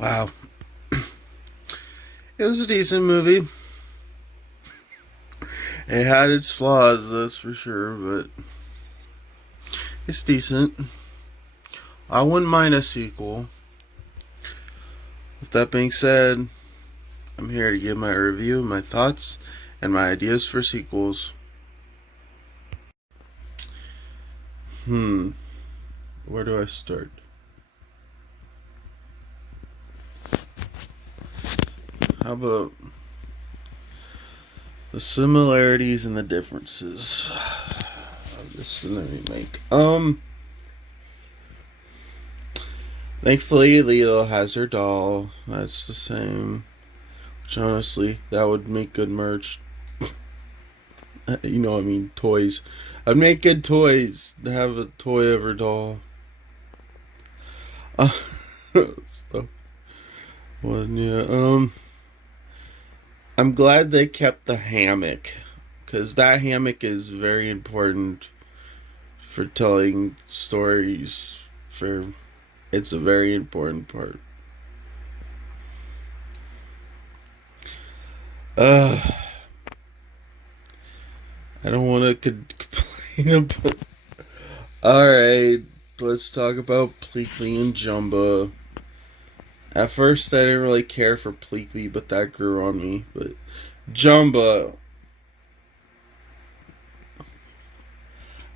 Wow. It was a decent movie. It had its flaws, that's for sure, but it's decent. I wouldn't mind a sequel. With that being said, I'm here to give my review, my thoughts, and my ideas for sequels. Hmm. Where do I start? How about the similarities and the differences of this and the remake? Thankfully, Lilo has her doll. That's the same. Which honestly, that would make good merch. Toys. I'd make good toys to have a toy of her doll. Stuff. Well, yeah. I'm glad they kept the hammock, because that hammock is very important for telling stories. For It's a very important part. Uh, I don't want to complain about. All right, let's talk about Pleakley and Jumba. At first, I didn't really care for Pleakley, but that grew on me. But Jumba,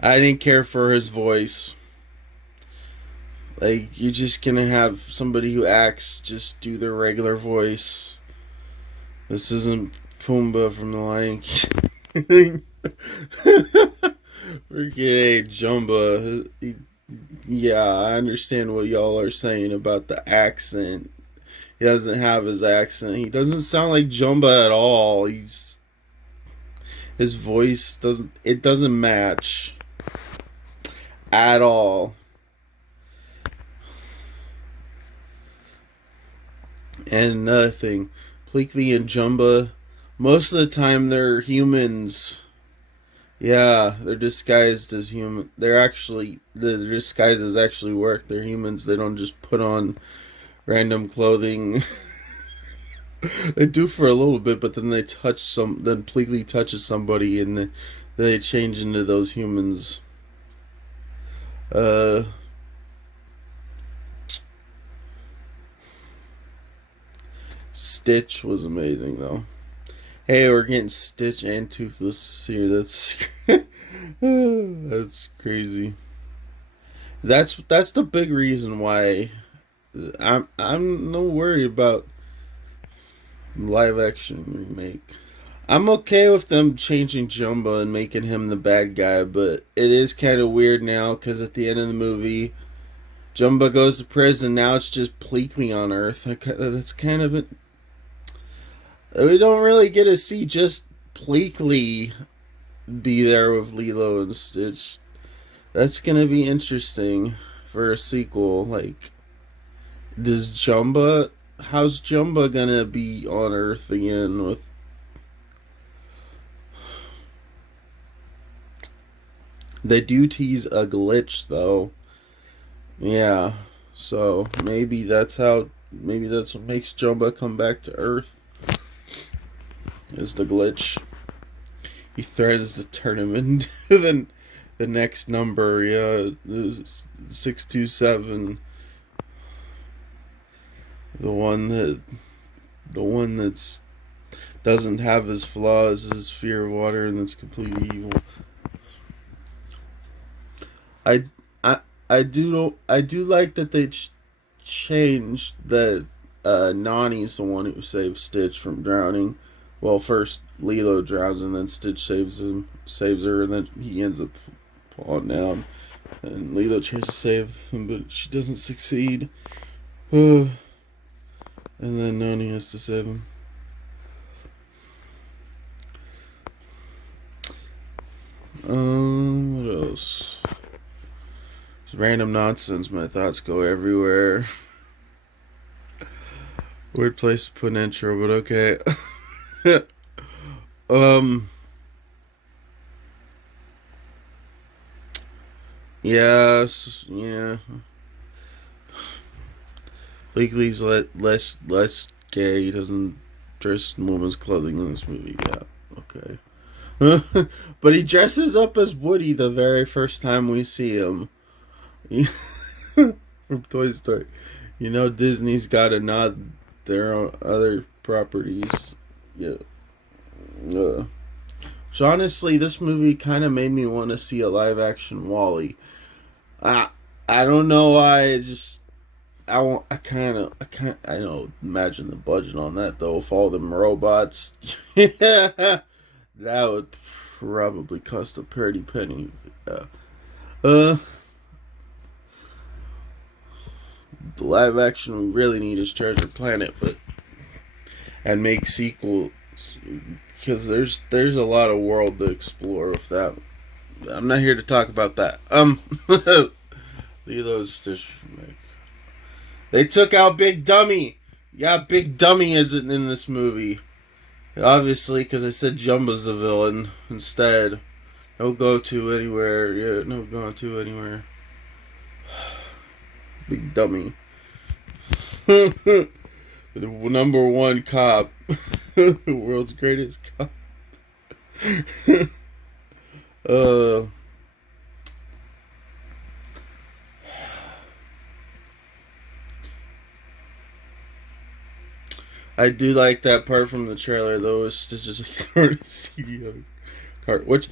I didn't care for his voice. Like, you're just gonna have somebody who acts just do their regular voice. This isn't Pumbaa from the Lion King. Forget Jumba. Yeah, I understand what y'all are saying about the accent. He doesn't have his accent. He doesn't sound like Jumba at all. His voice doesn't match at all. And another thing, Pleakley and Jumba, most of the time they're humans. Yeah, they're disguised as human. The disguises actually work. They're humans. They don't just put on random clothing. They do for a little bit, but then then Pleakley touches somebody and they change into those humans. Uh, Stitch was amazing though. Hey, we're getting Stitch and Toothless here. That's crazy. That's the big reason why I'm no worried about live action remake. I'm okay with them changing Jumbo and making him the bad guy, but it is kind of weird now because at the end of the movie, Jumbo goes to prison. Now it's just Pleakley on Earth. That's kind of it. We don't really get to see just Pleakley be there with Lilo and Stitch. That's gonna be interesting for a sequel. Like, does Jumba? How's Jumba gonna be on Earth again? With They do tease a glitch though. Yeah, so Maybe that's what makes Jumba come back to Earth. Is the glitch? He threatens to turn him into the next number. Yeah, 627. The one that the one that's doesn't have his flaws, his fear of water, and that's completely evil. I I I do like that they changed that Nani's the one who saved Stitch from drowning. Well, first Lilo drowns and then Stitch saves her, and then he ends up falling down. And Lilo tries to save him, but she doesn't succeed. and then Nani has to save him. What else? Just random nonsense. My thoughts go everywhere. Weird place to put an intro, but okay. um. Yes. Yeah. Legally, he's less gay. He doesn't dress in women's clothing in this movie. Yeah, okay. But he dresses up as Woody the very first time we see him. From Toy Story. You know, Disney's got to nod their own other properties. Yeah. Uh, so honestly, this movie kind of made me want to see a live action Wally. I I don't know why. It just I want. I don't imagine the budget on that though. If all them robots, yeah, that would probably cost a pretty penny. Yeah. Uh, the live action we really need is Treasure Planet, but and make sequels because there's a lot of world to explore with that. I'm not here to talk about that. Lilo's Stitch remake. They took out Big Dummy. Yeah, Big Dummy isn't in this movie. Obviously, because I said Jumba's the villain instead. No go to anywhere. Yeah, no go to anywhere. Big Dummy. The number one cop. The world's greatest cop. uh. I do like that part from the trailer though. It's just a CGI cart, which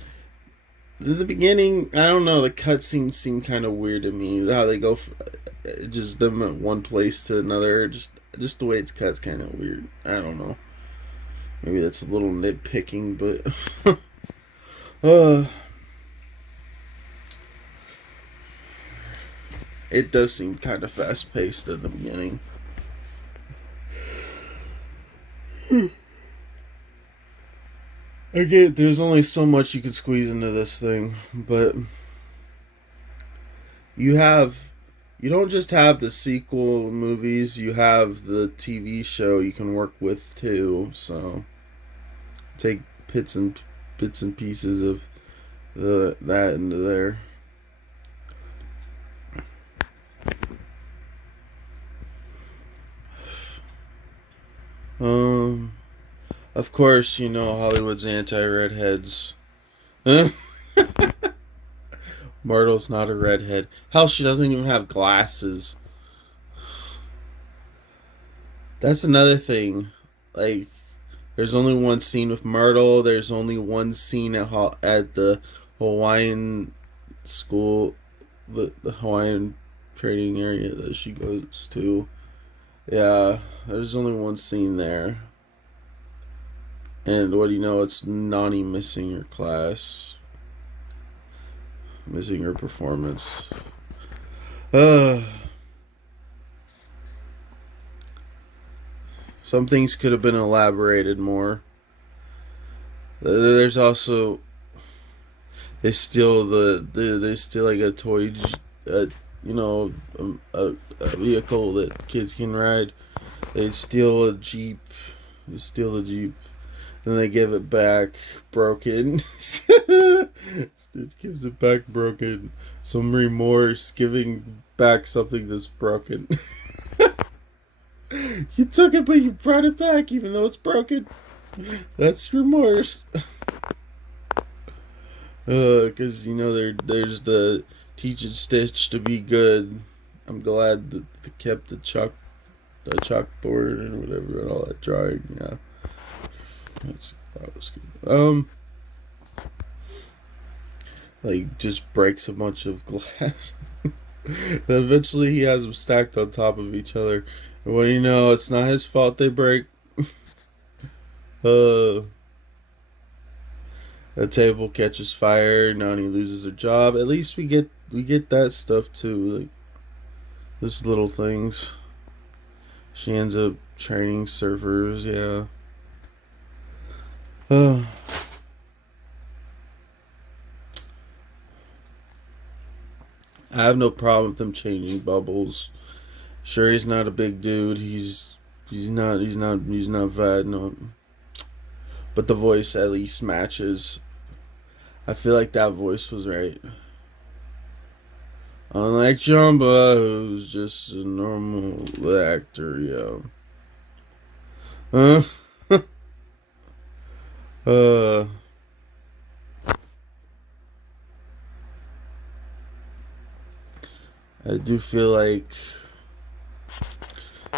in the beginning, I don't know. The cutscenes seem kind of weird to me. How they go, just them at one place to another. Just the way it's cut's kind of weird. I don't know. Maybe that's a little nitpicking, but uh, it does seem kind of fast paced at the beginning. I get there's only so much you can squeeze into this thing, but you have you don't just have the sequel movies, you have the TV show you can work with too. So take bits and pieces of that into there. Um, of course, you know Hollywood's anti-redheads. Myrtle's not a redhead. Hell, she doesn't even have glasses. That's another thing. Like, there's only one scene with Myrtle. There's only one scene at the Hawaiian school, the Hawaiian training area that she goes to. Yeah, there's only one scene there. And what do you know? It's Nani missing her class, missing her performance. Uh, some things could have been elaborated more. There's also they steal like a toy, uh, you know, a vehicle that kids can ride. They steal a jeep. They steal the jeep. Then they give it back broken. Stitch gives it back broken. Some remorse giving back something that's broken. You took it, but you brought it back even though it's broken. That's remorse. Because you know there's the teaching Stitch to be good. I'm glad that they kept the chalkboard and whatever and all that drawing. Yeah. That was good. Like just breaks a bunch of glass. Then eventually he has them stacked on top of each other. And what do you know? It's not his fault they break. uh, a table catches fire. Nani loses her job. At least we get that stuff too. Like just little things. She ends up training surfers. Yeah. I have no problem with him changing Bubbles. Sure, he's not a big dude. He's not bad. No, but the voice at least matches. I feel like that voice was right. Unlike Jumba, who's just a normal actor, yo. Uh, uh, I do feel like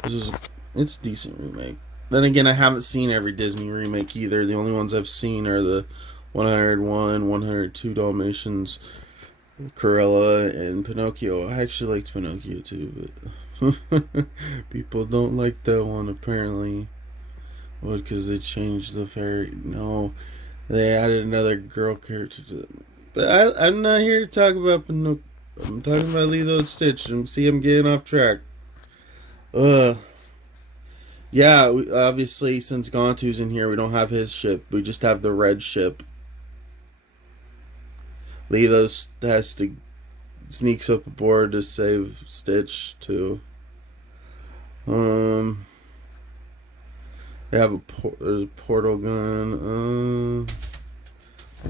this is it's a decent remake. Then again, I haven't seen every Disney remake either. The only ones I've seen are the 101, 102 Dalmatians, Cruella, and Pinocchio. I actually liked Pinocchio too, but people don't like that one apparently. What? Because they changed the fairy? No, they added another girl character to it. But I'm not here to talk about Pinocchio. I'm talking about Lilo and Stitch. And see, I'm getting off track. Ugh. Yeah, obviously, since Gontu's in here, we don't have his ship. We just have the red ship. Lilo has to sneaks up aboard to save Stitch too. Um, they have there's a portal gun.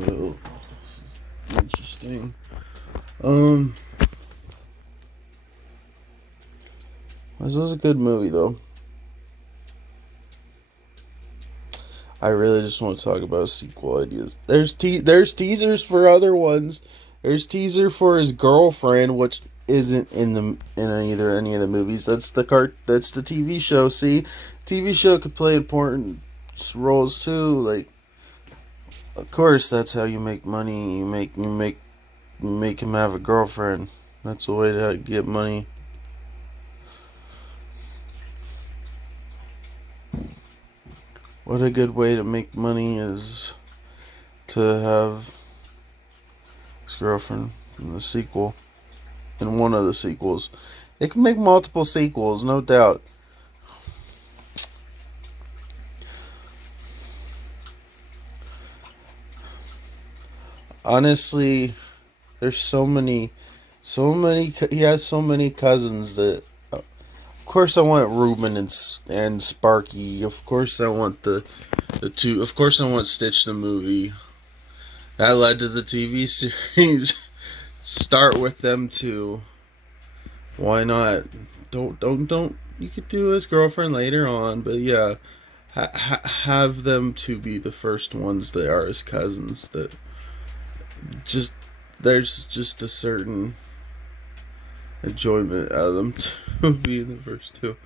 Oh, this is interesting. Um, this was a good movie though. I really just want to talk about sequel ideas. There's teasers for other ones. There's teaser for his girlfriend, which isn't in either any of the movies. That's the TV show. See, TV show could play important roles too. Like, of course, that's how you make money. You make him have a girlfriend. That's the way to get money. What a good way to make money is to have his girlfriend in the sequel. In one of the sequels. It can make multiple sequels, no doubt. Honestly, there's he has so many cousins that. Of course, I want Ruben and Sparky. Of course, I want the two. Of course, I want Stitch the movie. That led to the TV series. Start with them two. Why not? Don't. You could do his girlfriend later on, but yeah, have them to be the first ones that are his cousins. That just there's just a certain enjoyment out of them to be in the first two.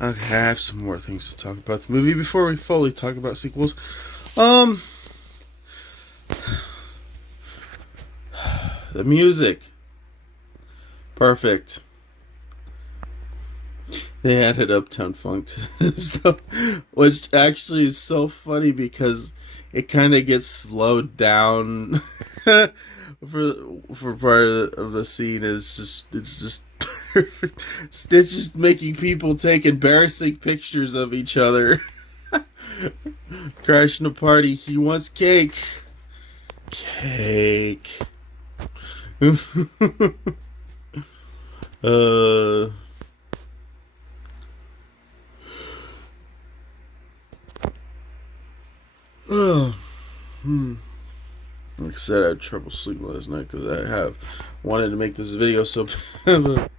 Okay, I have some more things to talk about the movie before we fully talk about sequels. Um, the music, perfect. They added Uptown Funk to this stuff, which actually is so funny because it kind of gets slowed down for part of the scene. It's just perfect. Stitch is making people take embarrassing pictures of each other, crashing a party. He wants cake. Cake. uh. Oh. Hmm. Like I said, I had trouble sleeping last night because I have wanted to make this video so bad.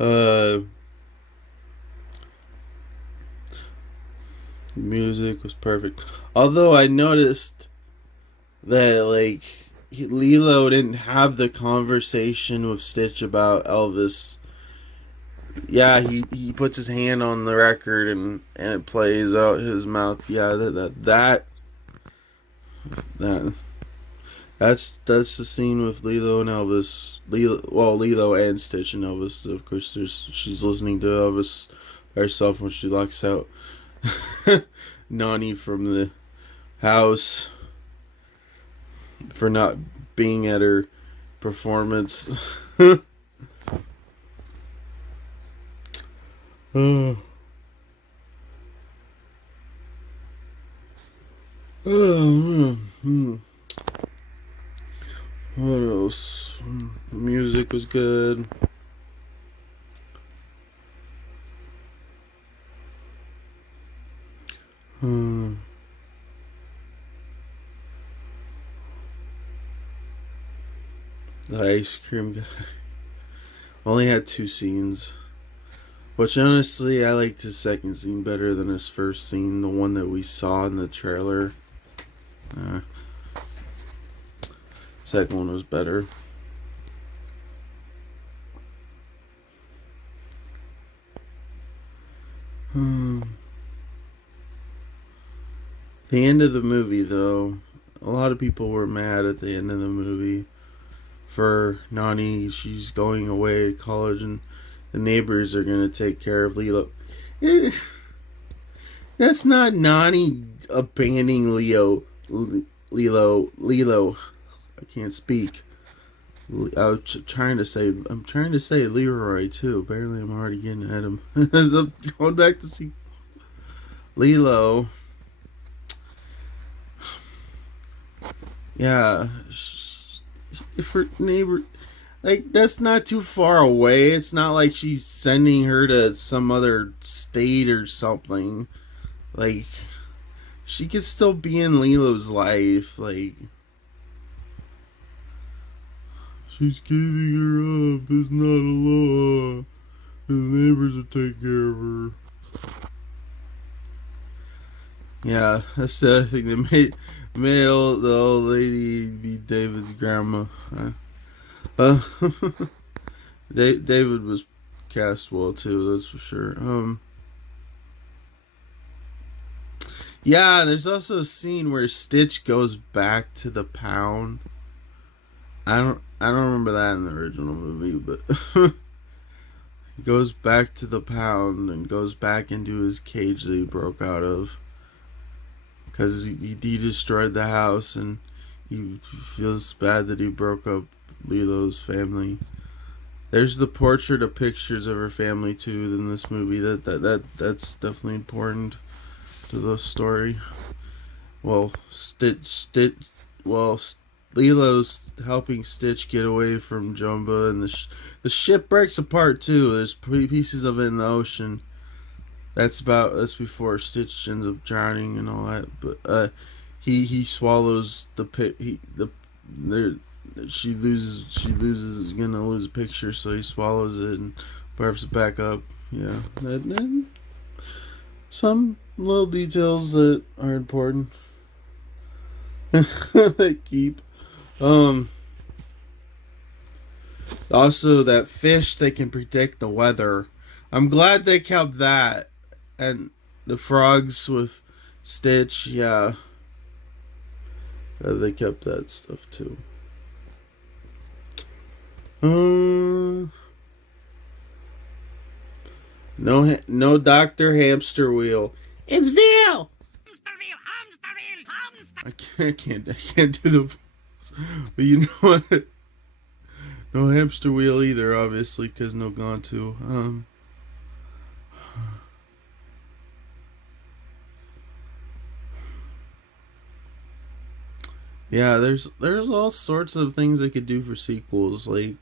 uh, music was perfect. Although I noticed that like Lilo didn't have the conversation with Stitch about Elvis. Yeah, he puts his hand on the record and it plays out his mouth. Yeah, that that's the scene with Lilo and Elvis. Lilo and Stitch and Elvis. Of course, she's listening to Elvis by herself when she locks out Nani from the house for not being at her performance. Oh. Oh, what else? The music was good. Hmm. The ice cream guy only had two scenes. Which honestly, I liked his second scene better than his first scene, the one that we saw in the trailer. Uh, Second one was better. The end of the movie, though, a lot of people were mad at the end of the movie for Nani. She's going away to college, and the neighbors are going to take care of Lilo. That's not Nani abandoning Lilo. I can't speak. I'm trying to say Leroy too. Barely, I'm already getting at him. Going back to see Lilo. Yeah, if her neighbor, like, that's not too far away. It's not like she's sending her to some other state or something. Like, she could still be in Lilo's life. Like, she's giving her up. It's not a law. His neighbors will take care of her. Yeah, that's the other thing that made the old lady be David's grandma. Uh, David was cast well too, that's for sure. Yeah, there's also a scene where Stitch goes back to the pound. I don't remember that in the original movie, but he goes back to the pound and goes back into his cage that he broke out of because he destroyed the house, and he feels bad that he broke up Lilo's family. There's the portrait of pictures of her family too in this movie. That's definitely important to the story. Well, Lilo's helping Stitch get away from Jumba, and the ship breaks apart too. There's pieces of it in the ocean. That's before Stitch ends up drowning and all that. But he swallows the pit. She loses is gonna lose a picture, so he swallows it and barfs it back up. Yeah, some little details that are important. They keep. Also, that fish that can predict the weather. I'm glad they kept that, and the frogs with Stitch. Yeah, they kept that stuff too. No Doctor Hamster Wheel. It's Veal. I can't do the. But you know what? No hamster wheel either, obviously, because no Gontu. Yeah, there's all sorts of things they could do for sequels. Like,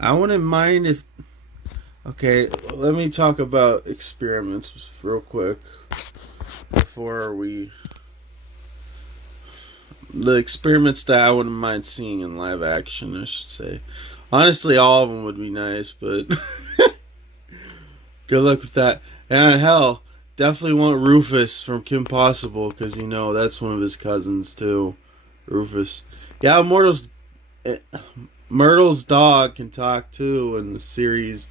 I wouldn't mind if. Okay, let me talk about experiments real quick before we. The experiments that I wouldn't mind seeing in live action, I should say. Honestly, all of them would be nice, but good luck with that. And hell, definitely want Rufus from Kim Possible, because that's one of his cousins too. Rufus. Yeah, Myrtle's dog can talk too in the series.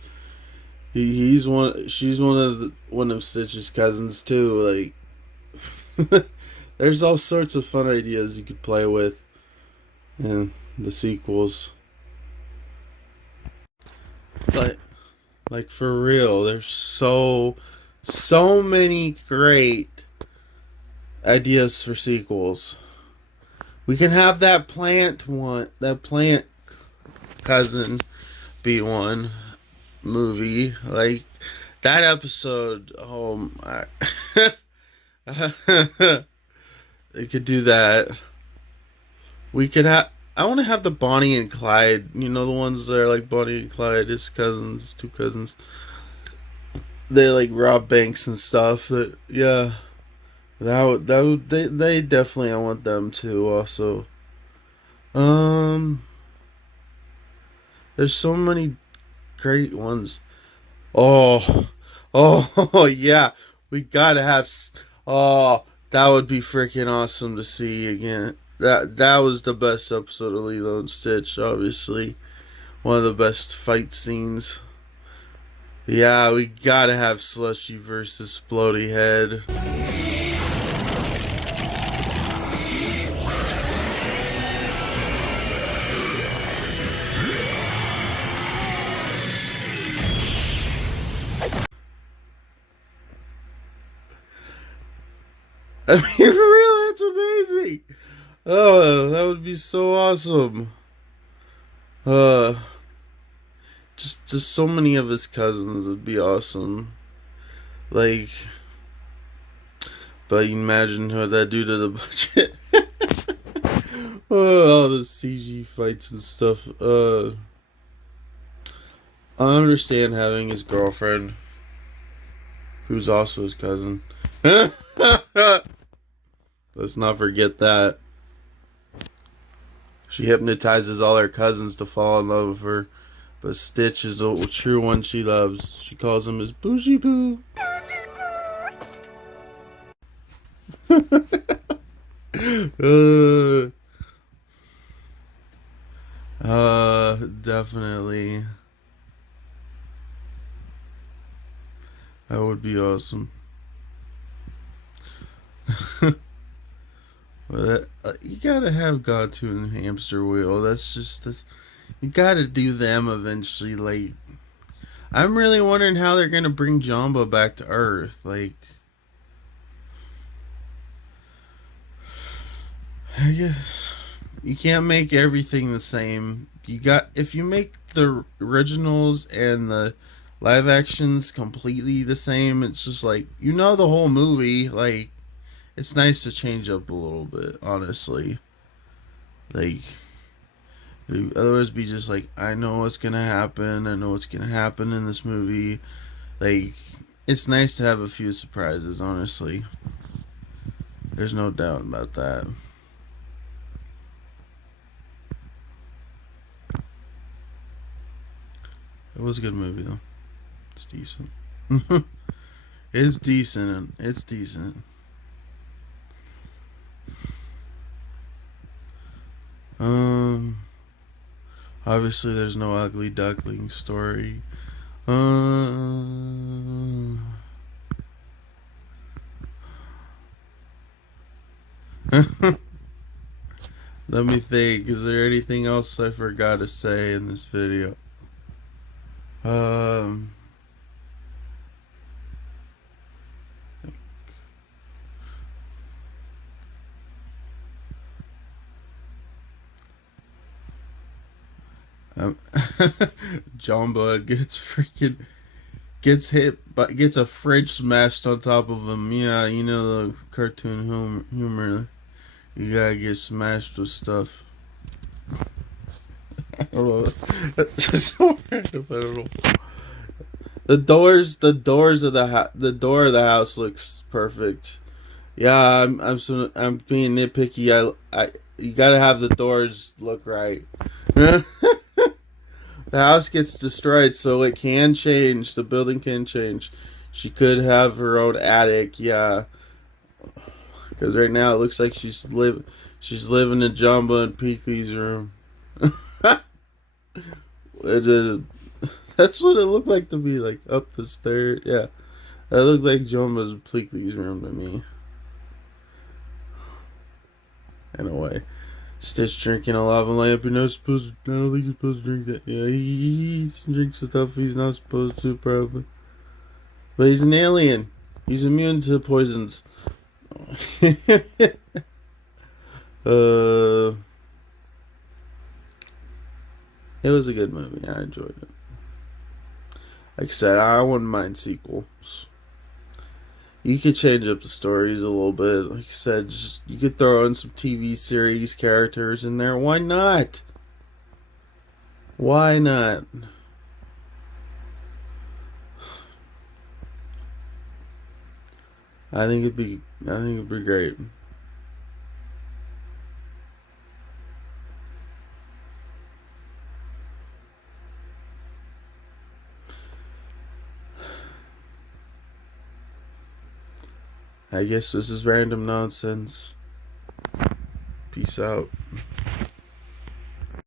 He's one. She's one of Stitch's cousins too. Like, there's all sorts of fun ideas you could play with in the sequels. But like, for real, there's so many great ideas for sequels. We can have that plant cousin be one movie. Like, that episode. Oh my. They could do that. We could have. I want to have the Bonnie and Clyde. The ones that are like Bonnie and Clyde, his cousins, two cousins. They like rob banks and stuff. Yeah, they definitely. I want them to also. Um, there's so many great ones. Oh, oh, yeah. We gotta have. Oh, that would be freaking awesome to see again. That was the best episode of Lilo and Stitch. Obviously, one of the best fight scenes. Yeah, we gotta have Slushy versus Floaty Head. I mean, for real, that's amazing. Oh, that would be so awesome. Uh, just so many of his cousins would be awesome. Like, but you imagine what that do to the budget. Oh, all the CG fights and stuff. I understand having his girlfriend, who's also his cousin. Let's not forget that. She hypnotizes all her cousins to fall in love with her. But Stitch is a true one she loves. She calls him his bougie boo. uh, definitely. That would be awesome. Well, you gotta have Gotu and Hamster Wheel. That's you gotta do them eventually. Like, I'm really wondering how they're gonna bring Jumbo back to Earth. Like, I guess you can't make everything the same. If you make the originals and the live actions completely the same, it's just like the whole movie. Like, it's nice to change up a little bit, honestly. Like, otherwise, be just like, I know what's gonna happen. I know what's gonna happen in this movie. Like, it's nice to have a few surprises, honestly. There's no doubt about that. It was a good movie, though. It's decent. It's decent. It's decent. Um, Obviously, there's no ugly duckling story. Let me think. Is there anything else I forgot to say in this video? Um, um Jumbo gets hit, but gets a fridge smashed on top of him. Yeah, the cartoon humor. You gotta get smashed with stuff. I don't know. That's just so random. I don't know. The door of the house looks perfect. Yeah, I'm being nitpicky. You gotta have the doors look right. The house gets destroyed, so it can change. The building can change. She could have her own attic. Yeah, because right now it looks like she's living in Jumbo and Peakley's room. It, that's what it looked like to me, like up the stairs. Yeah, that looked like Jumbo's Peakley's room to me, in a way. Stitch drinking a lava lamp. You're not supposed to. I don't think you're supposed to drink that. Yeah, he eats and drinks stuff he's not supposed to, probably. But he's an alien. He's immune to poisons. uh, it was a good movie. I enjoyed it. Like I said, I wouldn't mind sequels. You could change up the stories a little bit. Like I said, you could throw in some TV series characters in there. Why not? Why not? I think it'd be great. I guess this is random nonsense. Peace out.